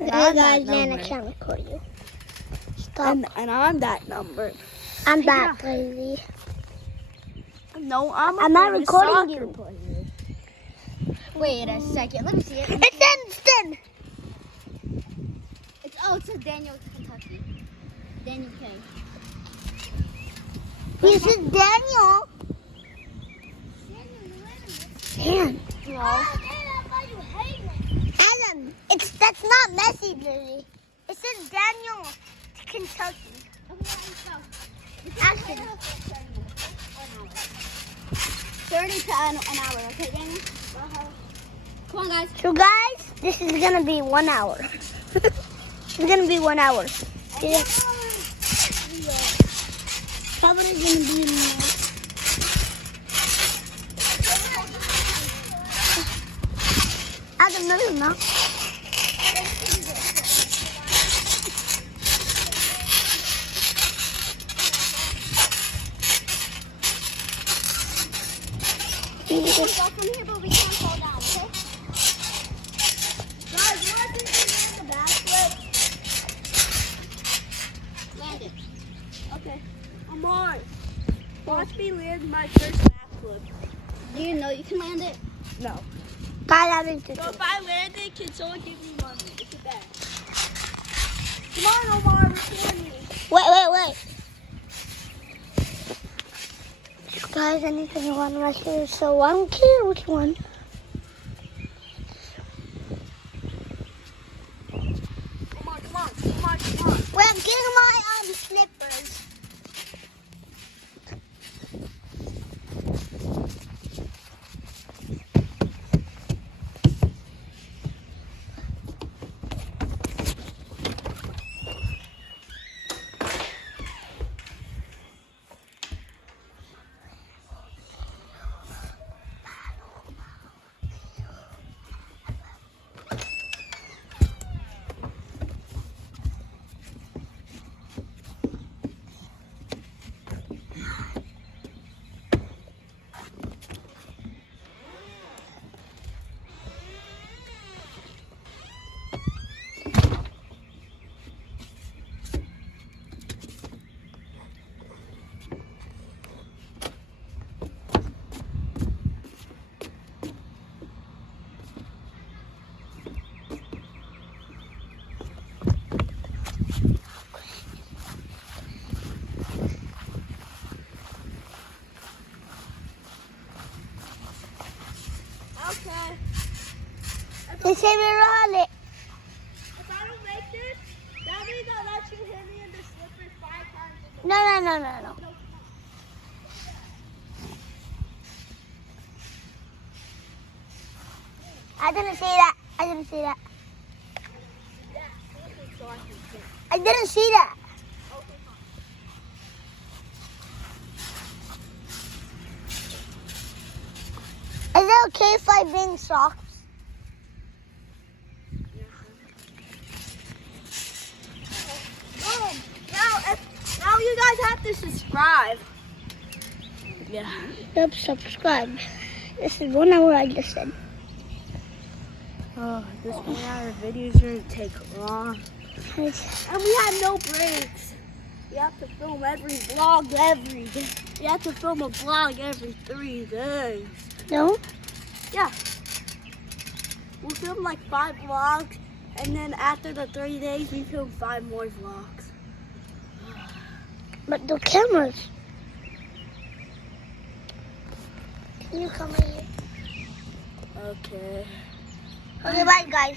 Hey guys, man, I can't record you. Stop. And I'm that number. I'm that crazy. No, I'm not recording you. Player. Wait a second. Let me see it. It's in. It says Daniel, Kentucky. Daniel K. This is Daniel. Dan. No. Adam, that's not messy, Lily. It says Daniel, Kentucky. Ashton. 30 to an hour, okay, Daniel? Come on, guys. So guys, this is gonna be 1 hour. It's gonna be 1 hour. Yeah. Probably gonna be more. Adam, no. We can go from here, but we can't fall down, okay? Guys, you want to see the backflip? Land it. Okay. Amar, watch me land my first backflip. Do you know you can land it? No. God, I didn't do So it. if I land it, can someone give me money? It's a bet. Come on, Omar, record me. Wait. Guys, anything you want right here, so I don't care which one. Come on. Well, I'm getting my slippers. Okay. They say we roll it. If I don't make this, that means I'll let you hit me in the slippers 5 times. No. I didn't see that. I didn't see that. Is it okay if I bring socks? Now you guys have to subscribe. Yeah. Yep, subscribe. This is 1 hour, I just said. Oh, this 1 hour video is going to take long. And we have no breaks. We have to film every vlog every day. We have to film a vlog every 3 days. No? Yeah. We'll film like 5 vlogs, and then after the 3 days, we film 5 more vlogs. But the cameras. Can you come in here? Okay. Okay, bye guys.